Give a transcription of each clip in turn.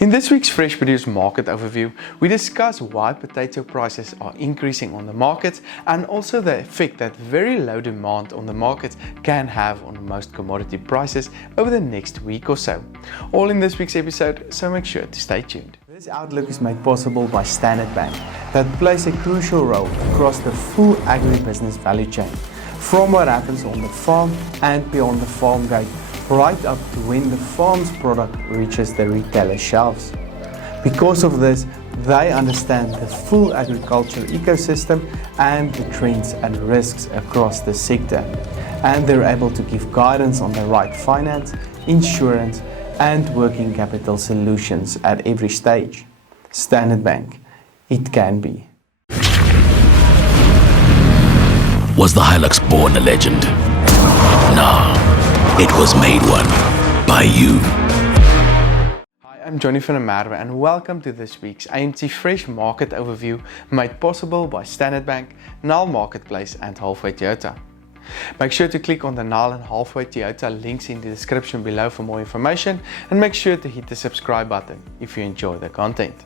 In this week's Fresh Produce Market Overview, we discuss why potato prices are increasing on the market and also the effect that very low demand on the market can have on most commodity prices over the next week or so. All in this week's episode, so make sure to stay tuned. This outlook is made possible by Standard Bank that plays a crucial role across the full agribusiness value chain, from what happens on the farm and beyond the farm gate, right up to when the farm's product reaches the retailer shelves. Because of this, they understand the full agriculture ecosystem and the trends and risks across the sector, and they're able to give guidance on the right finance, insurance, and working capital solutions at every stage. Standard Bank, it can be. Was the Hilux born a legend? No, it was made one by you. Hi, I'm Johnny van der Merwe and welcome to this week's AMT Fresh Market Overview made possible by Standard Bank, Nile Marketplace and Halfway Toyota. Make sure to click on the Nile and Halfway Toyota links in the description below for more information, and make sure to hit the subscribe button if you enjoy the content.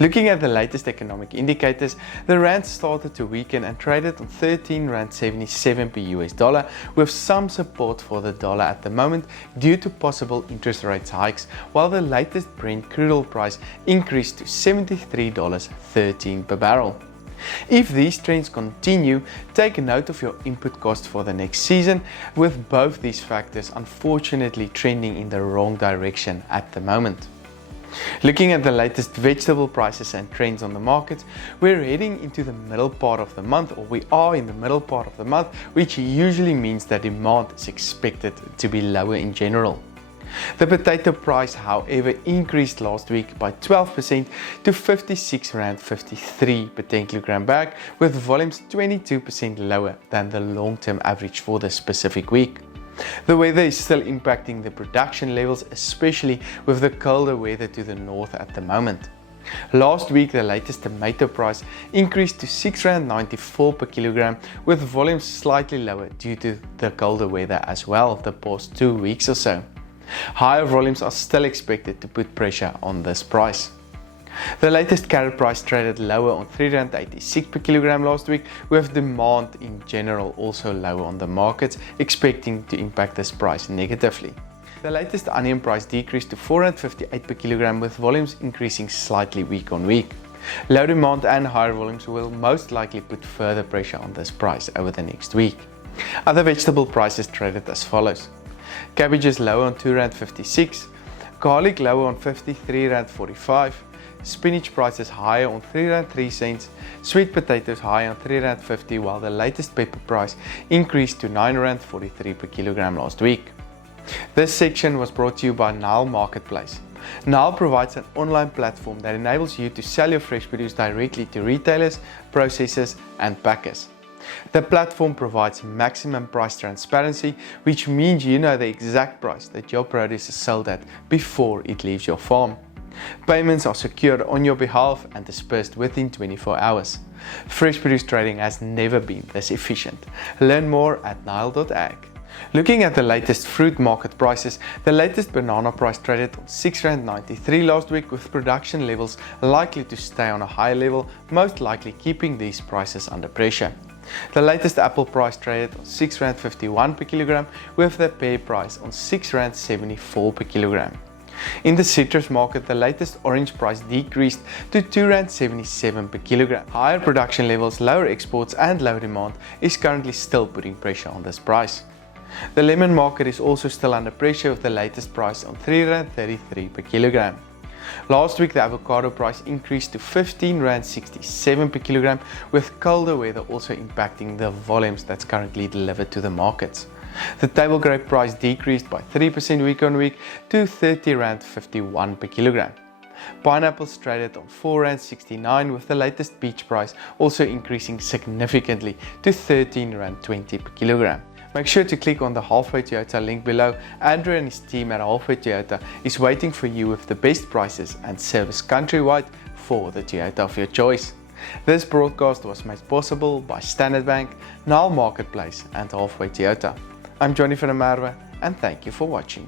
Looking at the latest economic indicators, the rand started to weaken and traded on 13 rand 77 per US dollar, with some support for the dollar at the moment due to possible interest rate hikes, while the latest Brent crude oil price increased to $73.13 per barrel. If these trends continue, take note of your input costs for the next season, with both these factors unfortunately trending in the wrong direction at the moment. Looking at the latest vegetable prices and trends on the market, we're heading into the middle part of the month, or we are in the middle part of the month, which usually means that demand is expected to be lower in general. The potato price, however, increased last week by 12% to 56 rand 53 per 10 kilogram bag, with volumes 22% lower than the long-term average for the specific week. The weather is still impacting the production levels, especially with the colder weather to the north at the moment. Last week, the latest tomato price increased to 6 rand 94 per kilogram, with volumes slightly lower due to the colder weather as well the past 2 weeks or so. Higher volumes are still expected to put pressure on this price. The latest carrot price traded lower on 3 rand 86 per kilogram last week, with demand in general also lower on the markets, expecting to impact this price negatively. The latest onion price decreased to 4 rand 58 per kilogram, with volumes increasing slightly week on week. Low demand and higher volumes will most likely put further pressure on this price over the next week. Other vegetable prices traded as follows: cabbage is lower on 2 rand 56, garlic lower on 53 rand 45, spinach prices higher on 3 rand 3 cents, sweet potatoes higher on 3 rand 50, while the latest pepper price increased to 9 rand 43 per kilogram last week. This section was brought to you by Nile Marketplace. Nile provides an online platform that enables you to sell your fresh produce directly to retailers, processors and packers. The platform provides maximum price transparency, which means you know the exact price that your produce is sold at before it leaves your farm. Payments are secured on your behalf and dispersed within 24 hours. Fresh produce trading has never been this efficient. Learn more at Nile.ag. Looking at the latest fruit market prices, the latest banana price traded on 6 rand 93 last week, with production levels likely to stay on a high level, most likely keeping these prices under pressure. The latest apple price traded on 6 rand 51 per kilogram, with the pear price on 6 rand 74 per kilogram. In the citrus market, the latest orange price decreased to 2 rand 77 per kilogram. Higher production levels, lower exports and low demand is currently still putting pressure on this price. The lemon market is also still under pressure, with the latest price on 3 rand 33 per kilogram. Last week, the avocado price increased to 15 rand 67 per kilogram, with colder weather also impacting the volumes that's currently delivered to the markets. The table grape price decreased by 3% week on week to 30 rand 51 per kilogram. Pineapples traded on 4 rand 69, with the latest peach price also increasing significantly to 13 rand 20 per kilogram. Make sure to click on the Halfway Toyota link below. Andrew and his team at Halfway Toyota is waiting for you with the best prices and service countrywide for the Toyota of your choice. This broadcast was made possible by Standard Bank, Nile Marketplace and Halfway Toyota. I'm Johnny van der Merwe and thank you for watching.